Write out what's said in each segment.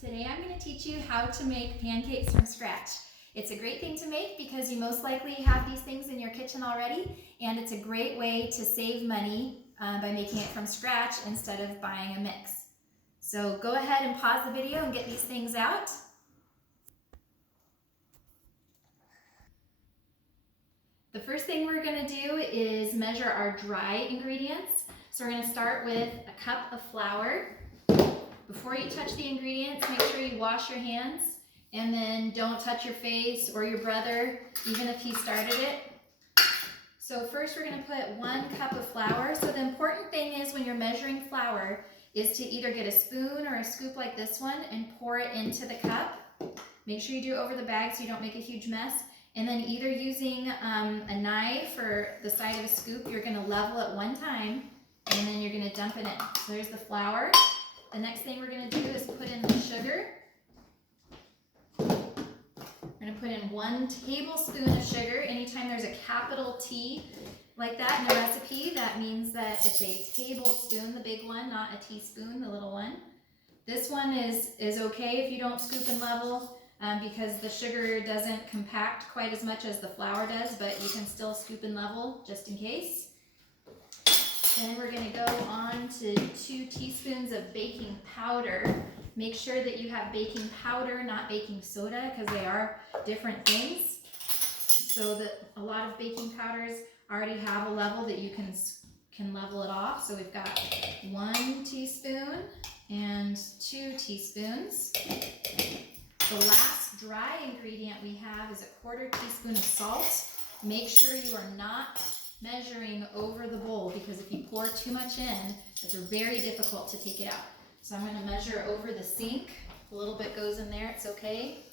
Today I'm going to teach you how to make pancakes from scratch. It's a great thing to make because you most likely have these things in your kitchen already, and it's a great way to save money by making it from scratch instead of buying a mix. So go ahead and pause the video and get these things out. The first thing we're going to do is measure our dry ingredients. So we're going to start with a cup of flour. Before you touch the ingredients, make sure you wash your hands, and then don't touch your face or your brother, even if he started it. So first we're going to put 1 cup of flour. So the important thing is when you're measuring flour is to either get a spoon or a scoop like this one and pour it into the cup. Make sure you do it over the bag so you don't make a huge mess. And then either using a knife or the side of a scoop, you're going to level it one time, and then you're going to dump it in. So there's the flour. The next thing we're going to do is put in the sugar. We're going to put in 1 tablespoon of sugar. Anytime there's a capital T like that in a recipe, that means that it's a tablespoon, the big one, not a teaspoon, the little one. This one is okay if you don't scoop and level because the sugar doesn't compact quite as much as the flour does, but you can still scoop and level just in case. Then we're going to go on to 2 teaspoons of baking powder. Make sure that you have baking powder, not baking soda, because they are different things. So that a lot of baking powders already have a level that you can level it off. So we've got 1 teaspoon and 2 teaspoons. The last dry ingredient we have is a 1/4 teaspoon of salt. Make sure you are not measuring over the bowl, because if you pour too much in, it's very difficult to take it out. So I'm going to measure over the sink. A little bit goes in there, it's okay.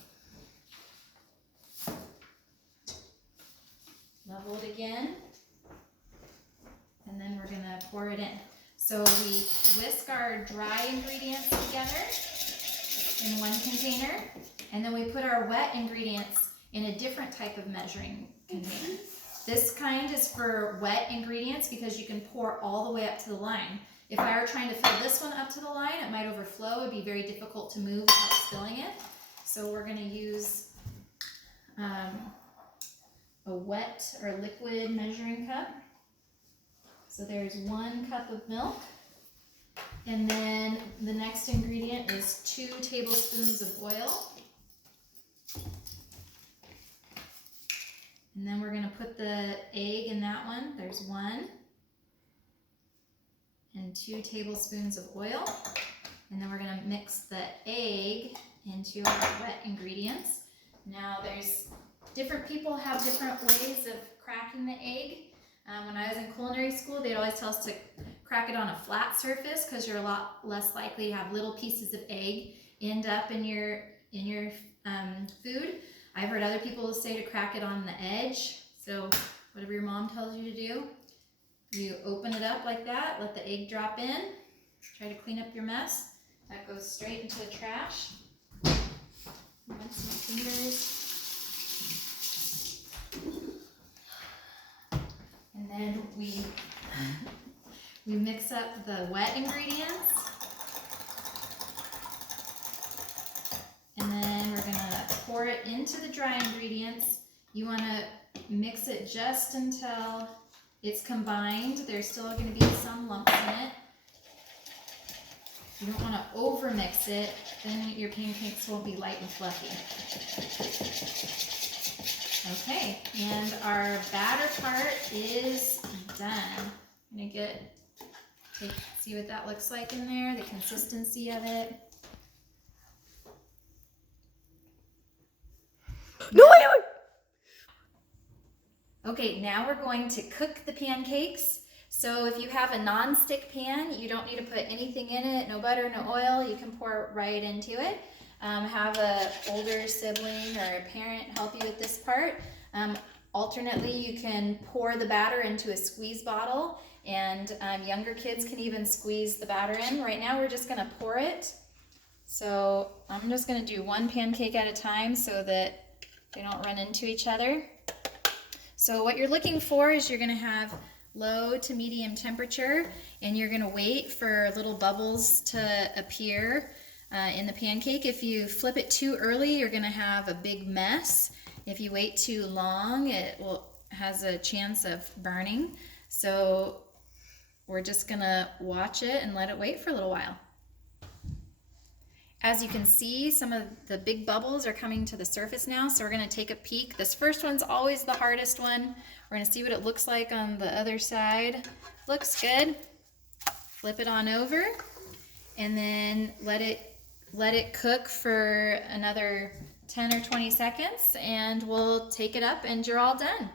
Level it again. And then we're going to pour it in. So we whisk our dry ingredients together in 1 container, and then we put our wet ingredients in a different type of measuring container. This kind is for wet ingredients because you can pour all the way up to the line. If I were trying to fill this one up to the line, it might overflow. It'd be very difficult to move without spilling it. So we're going to use a wet or liquid measuring cup. So there's 1 cup of milk. And then the next ingredient is 2 tablespoons of oil. And then we're going to put the egg in that one. There's 1. And 2 tablespoons of oil. And then we're going to mix the egg into our wet ingredients. Now there's different people have different ways of cracking the egg. When I was in culinary school, they'd always tell us to crack it on a flat surface because you're a lot less likely to have little pieces of egg end up in your food. I've heard other people say to crack it on the edge. So whatever your mom tells you to do, you open it up like that, let the egg drop in, try to clean up your mess. That goes straight into the trash. Rinse my fingers. And then we mix up the wet ingredients. And then we're gonna pour it into the dry ingredients. You wanna mix it just until it's combined. There's still gonna be some lumps in it. You don't wanna over mix it, then your pancakes won't be light and fluffy. Okay, and our batter part is done. I'm gonna see what that looks like in there, the consistency of it. No, wait. Okay, now we're going to cook the pancakes. So if you have a non-stick pan, you don't need to put anything in it, no butter, no oil. You can pour right into it. Have an older sibling or a parent help you with this part. Alternately, you can pour the batter into a squeeze bottle, and younger kids can even squeeze the batter in. Right now, we're just going to pour it. So I'm just going to do 1 pancake at a time so that they don't run into each other. So what you're looking for is you're going to have low to medium temperature, and you're going to wait for little bubbles to appear in the pancake. If you flip it too early, you're gonna have a big mess. If you wait too long, it has a chance of burning. So we're just gonna watch it and let it wait for a little while. As you can see, some of the big bubbles are coming to the surface now, so we're gonna take a peek. This first one's always the hardest one. We're gonna see what it looks like on the other side. Looks good. Flip it on over, and then let it cook for another 10 or 20 seconds, and we'll take it up and you're all done.